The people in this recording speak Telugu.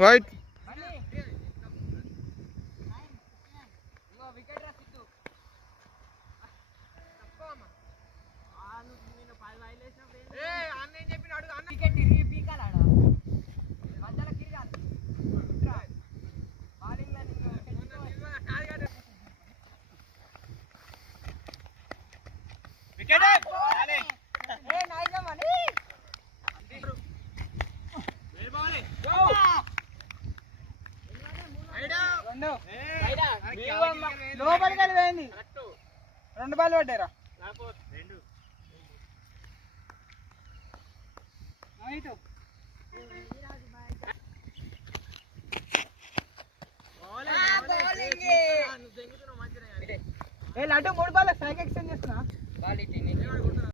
వైట్ లోపలికి వెళ్ళిపోయింది. 2 బాల్ పడ్డారా? లడ్డు 3 బాల్ స్ట్రైక్ ఎక్స్టెండ్ చేస్తున్నా.